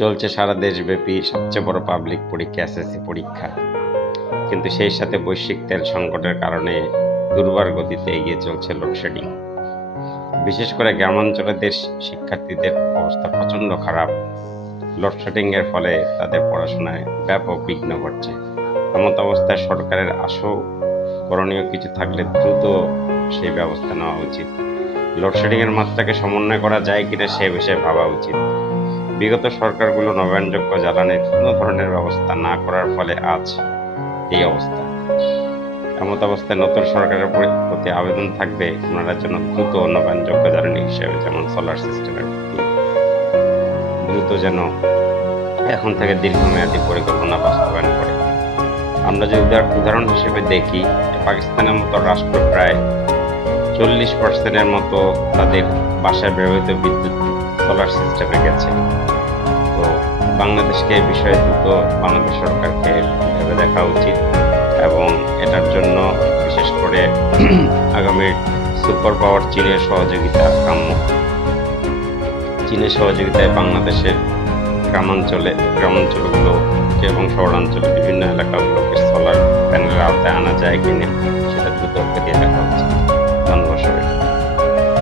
চলছে সারা দেশব্যাপী সবচেয়ে বড় পাবলিক পরীক্ষা এসএসসি পরীক্ষা। কিন্তু সেই সাথে বৈশ্বিক তেল সংকটের কারণে দুর্বার গতিতে এগিয়ে চলছে লোডশেডিং। বিশেষ করে গ্রামাঞ্চলের শিক্ষার্থীদের অবস্থা প্রচণ্ড খারাপ। লোডশেডিংয়ের ফলে তাদের পড়াশোনায় ব্যাপক বিঘ্ন ঘটছে। এমত অবস্থায় সরকারের আশু করণীয় কিছু থাকলে দ্রুত সেই ব্যবস্থা নেওয়া উচিত। লোডশেডিংয়ের মাত্রাকে সমন্বয় করা যায় কিনা সে বিষয়ে ভাবা উচিত। বিগত সরকারগুলো নবায়নযোগ্য জ্বালানির কোনো ধরনের ব্যবস্থা না করার ফলে আজ এই অবস্থা। এমত অবস্থায় নতুন সরকারের প্রতি আবেদন থাকবে ওনারা যেন দ্রুত নবায়নযোগ্য জ্বালানি হিসেবে যেমন সোলার সিস্টেমের প্রতি দ্রুত যেন এখন থেকে দীর্ঘমেয়াদী পরিকল্পনা বাস্তবায়ন করে। আমরা যদি উদাহরণ হিসেবে দেখি, পাকিস্তানের মতো রাষ্ট্র প্রায় 40% মতো তাদের বাসায় ব্যবহৃত বিদ্যুৎ সোলার সিস্টেমে গেছে। তো বাংলাদেশকে এই বিষয়ে দ্রুত বাংলাদেশ সরকারকে ভেবে দেখা উচিত এবং এটার জন্য বিশেষ করে আগামী সুপার পাওয়ার চীনের সহযোগিতা কাম্য। চীনের সহযোগিতায় বাংলাদেশের গ্রামাঞ্চলগুলোকে এবং শহরাঞ্চলে বিভিন্ন এলাকাগুলোকে সোলার প্যানেলের আওতায় আনা যায় কিনা